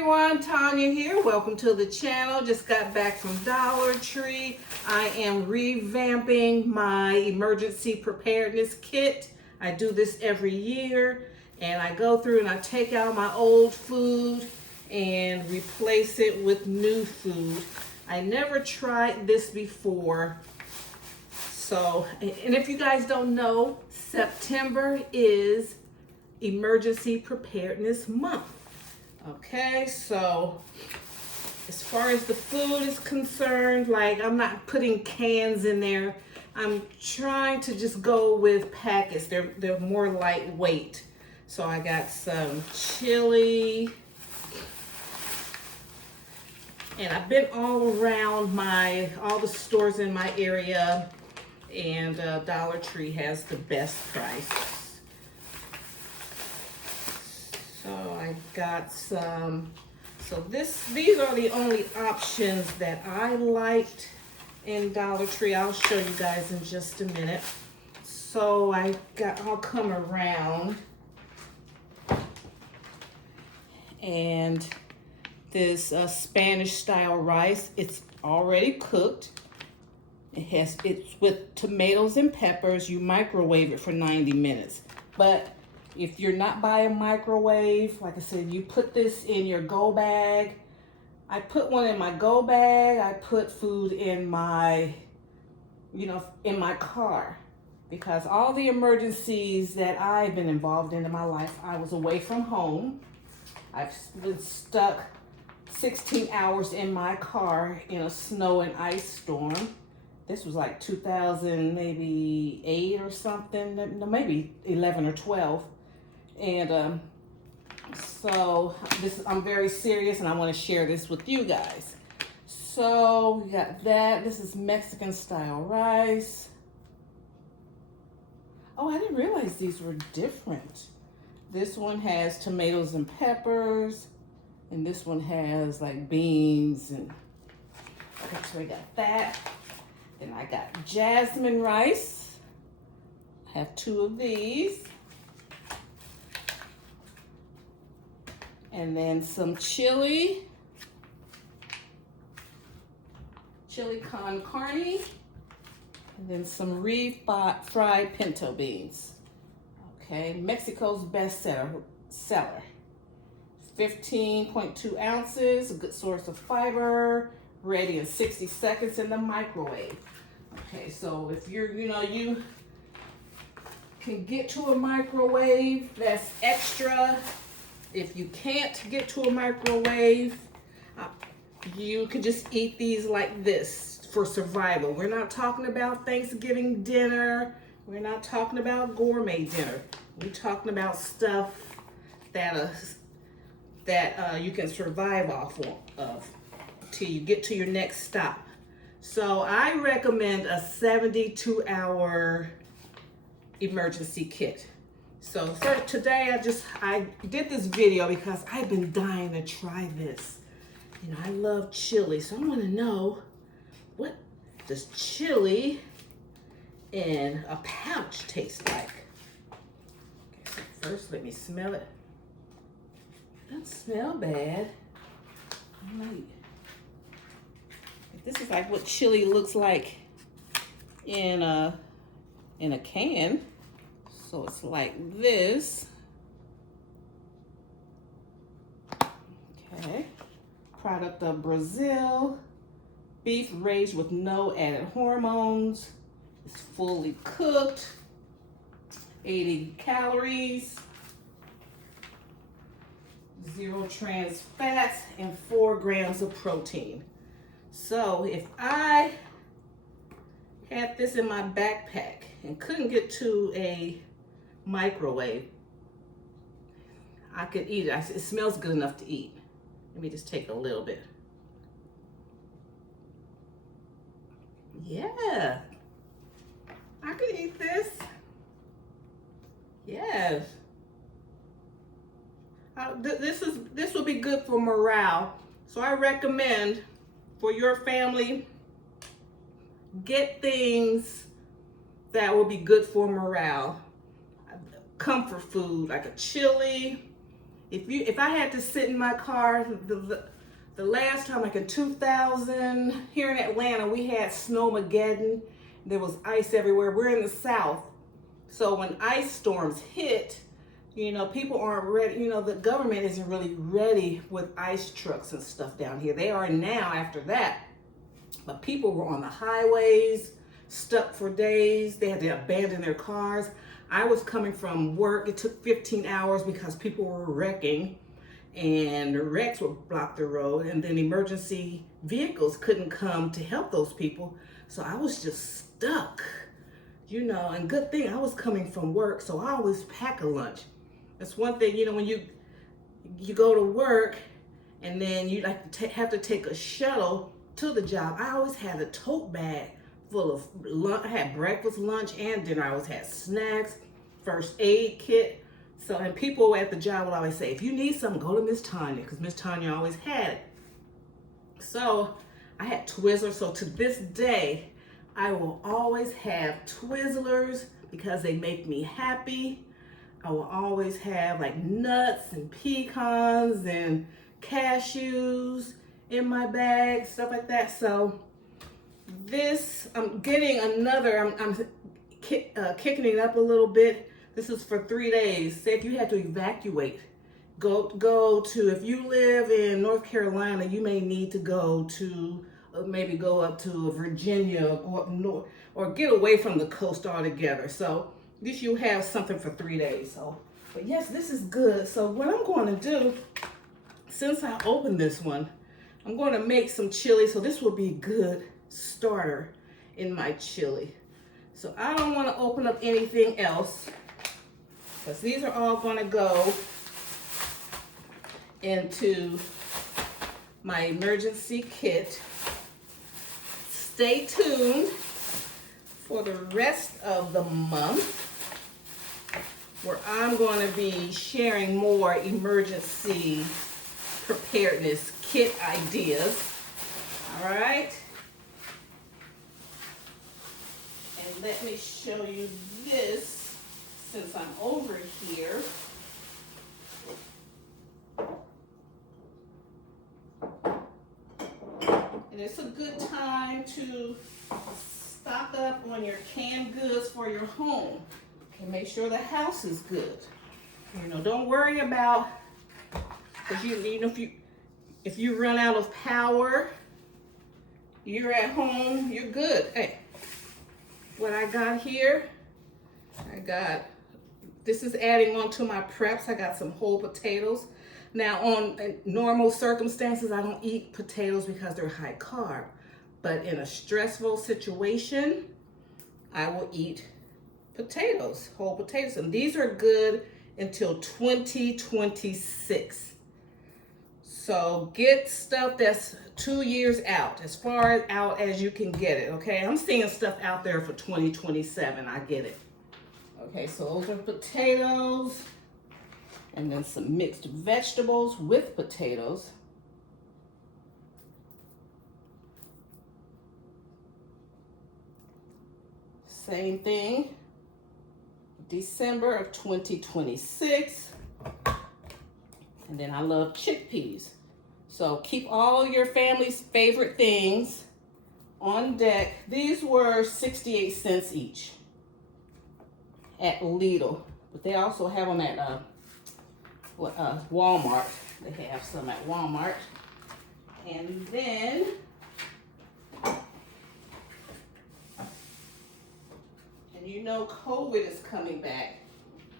everyone, Tanya here. Welcome to the channel. Just got back from Dollar Tree. I am revamping my emergency preparedness kit. I do this every year, and I go through and I take out my old food and replace it with new food. I never tried this before. So, and if you guys don't know, September is Emergency Preparedness Month. Okay, so as far as the food is concerned, like I'm not putting cans in there. I'm trying to just go with packets. They're more lightweight. So I got some chili. And I've been all around all the stores in my area, and Dollar Tree has the best prices. So I got some, these are the only options that I liked in Dollar Tree. I'll show you guys in just a minute. So I'll come around, and this Spanish style rice, it's already cooked. It's with tomatoes and peppers. You microwave it for 90 minutes. But if you're not by a microwave, like I said, you put this in your go bag. I put one in my go bag. I put food in my, in my car, because all the emergencies that I've been involved in my life, I was away from home. I've been stuck 16 hours in my car in a snow and ice storm. This was like 2000, maybe 8 or something, no, maybe 11 or 12. And so I'm very serious, and I want to share this with you guys. So we got that. This is Mexican style rice. Oh, I didn't realize these were different. This one has tomatoes and peppers, and this one has like beans. And okay, so we got that. Then I got jasmine rice. I have 2 of these. And then some chili con carne, and then some refried pinto beans. Okay, Mexico's best seller. 15.2 ounces, a good source of fiber, ready in 60 seconds in the microwave. Okay, so if you can get to a microwave, that's extra. If you can't get to a microwave, you could just eat these like this for survival. We're not talking about Thanksgiving dinner. We're not talking about gourmet dinner. We're talking about stuff that you can survive off of till you get to your next stop. So I recommend a 72-hour emergency kit. So for today, I did this video because I've been dying to try this. I love chili, so I want to know, what does chili in a pouch taste like? Okay, so first let me smell it. It doesn't smell bad. This is like what chili looks like in a can. So it's like this. Okay. Product of Brazil. Beef raised with no added hormones. It's fully cooked. 80 calories. 0 trans fats and 4 grams of protein. So if I had this in my backpack and couldn't get to a microwave, I could eat it. It smells good enough to eat. Let me just take a little bit. Yeah, I could eat this. Yes. This will be good for morale. So I recommend for your family, get things that will be good for morale. Comfort food like a chili, If I had to sit in my car, the last time, like in 2000, here in Atlanta, we had Snowmageddon. There was ice everywhere. We're in the South. So when ice storms hit, you know, people aren't ready. You know, the government isn't really ready with ice trucks and stuff down here. They are now after that. But people were on the highways, stuck for days. They had to abandon their cars. I was coming from work. It took 15 hours because people were wrecking, and the wrecks would block the road, and then emergency vehicles couldn't come to help those people. So I was just stuck, you know, and good thing I was coming from work, so I always pack a lunch. That's one thing, you know, when you go to work and then you have to take a shuttle to the job. I always had a tote bag full of lunch. I had breakfast, lunch, and dinner. I always had snacks, first aid kit. So, and people at the job would always say, if you need something, go to Miss Tanya, because Miss Tanya always had it. So I had Twizzlers. So to this day, I will always have Twizzlers because they make me happy. I will always have like nuts and pecans and cashews in my bag, stuff like that. So this, I'm getting another, I'm kicking it up a little bit. This is for 3 days. Say if you had to evacuate, go to, if you live in North Carolina, you may need to go to, maybe go up to Virginia, or up north, or get away from the coast altogether. So at least you have something for 3 days. So, but yes, this is good. So what I'm going to do, since I opened this one, I'm going to make some chili. So this will be a good starter in my chili. So I don't want to open up anything else, because these are all going to go into my emergency kit. Stay tuned for the rest of the month, where I'm going to be sharing more emergency preparedness kit ideas. All right. And let me show you this since I'm over here. And it's a good time to stock up on your canned goods for your home. And make sure the house is good. You know, don't worry about, because you know, if you run out of power, you're at home, you're good. Hey, what I got here, this is adding on to my preps. I got some whole potatoes. Now, on normal circumstances, I don't eat potatoes because they're high carb. But in a stressful situation, I will eat potatoes, whole potatoes. And these are good until 2026. So get stuff that's 2 years out, as far out as you can get it, okay? I'm seeing stuff out there for 2027, I get it. Okay, so those are potatoes, and then some mixed vegetables with potatoes. Same thing, December of 2026. And then I love chickpeas. So keep all your family's favorite things on deck. These were 68 cents each at Lidl, but they also have them at Walmart. They have some at Walmart. And then you know COVID is coming back.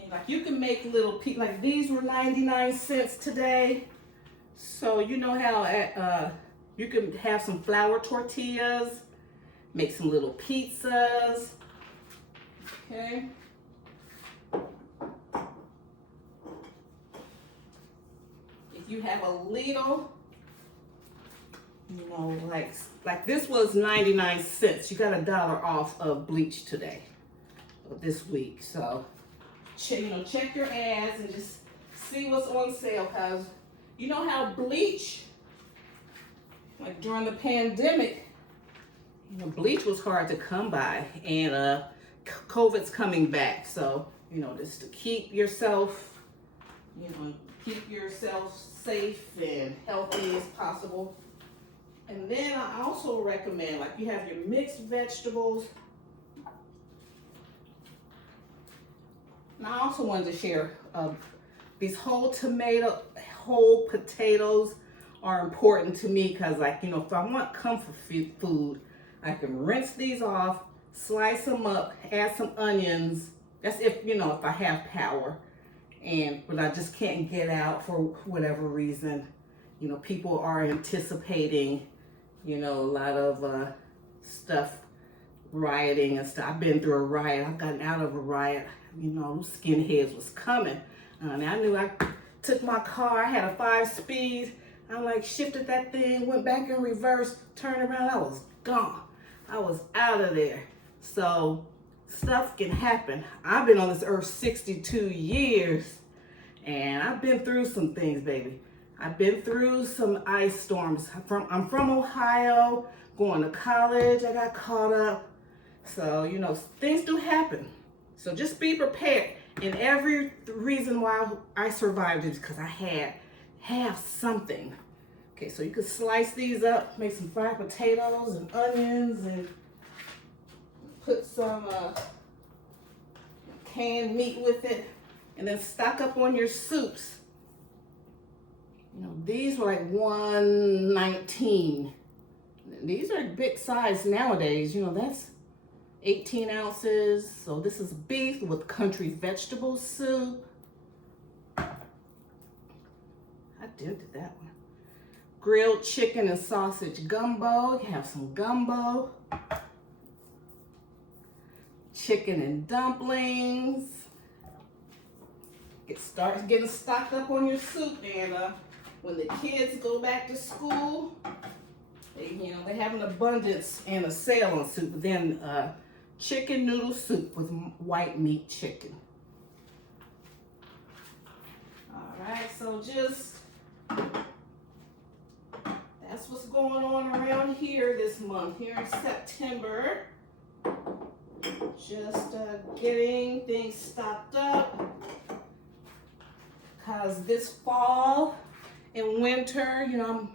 And like you can make little like these were 99 cents today. So you know how you can have some flour tortillas, make some little pizzas. Okay. If you have a Lidl, you know, like this was 99 cents. You got $1 off of bleach today, this week. So, you know, check your ads and just see what's on sale, because you know how bleach, like during the pandemic, you know, bleach was hard to come by, and COVID's coming back. So, you know, just to keep yourself You know, keep yourself safe and healthy as possible. And then I also recommend, like, you have your mixed vegetables. And I also wanted to share these whole potatoes are important to me because, like, you know, if I want comfort food, I can rinse these off, slice them up, add some onions. That's if, you know, if I have power. But I just can't get out for whatever reason. You know, people are anticipating, you know, a lot of stuff, rioting and stuff. I've been through a riot. I've gotten out of a riot. You know, those skinheads was coming. And I knew I took my car. I had a 5-speed. I like shifted that thing, went back in reverse, turned around. I was gone. I was out of there. So stuff can happen. I've been on this earth 62 years and I've been through some things, baby. I've been through some ice storms. I'm from Ohio, going to college. I got caught up. So, you know, things do happen. So just be prepared. And every reason why I survived is because I have something. Okay, so you can slice these up, make some fried potatoes and onions, and put some canned meat with it, and then stock up on your soups. You know, these were like $1.19. These are big size nowadays. You know, that's 18 ounces. So this is beef with country vegetable soup. I dented that one. Grilled chicken and sausage gumbo. You can have some gumbo. Chicken and dumplings. Start getting stocked up on your soup, and when the kids go back to school, they have an abundance and a sale on soup. Then chicken noodle soup with white meat chicken. All right, so just that's what's going on around here this month, here in September. Just getting things stocked up, because this fall and winter, you know, I'm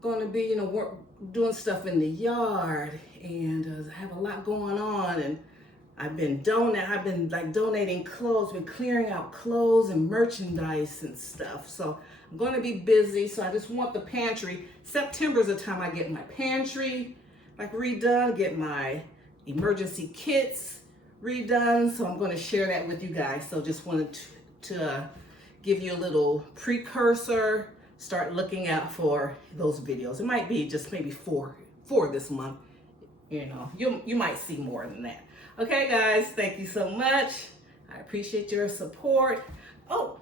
going to be, you know, doing stuff in the yard, and I have a lot going on, and I've been donating clothes, been clearing out clothes and merchandise and stuff. So I'm going to be busy. So I just want the pantry. September is the time I get my pantry like redone, get my emergency kits redone. So I'm going to share that with you guys. So just wanted to give you a little precursor. Start looking out for those videos. It might be just maybe four this month. You know, you might see more than that. Okay, guys, thank you so much. I appreciate your support. Oh,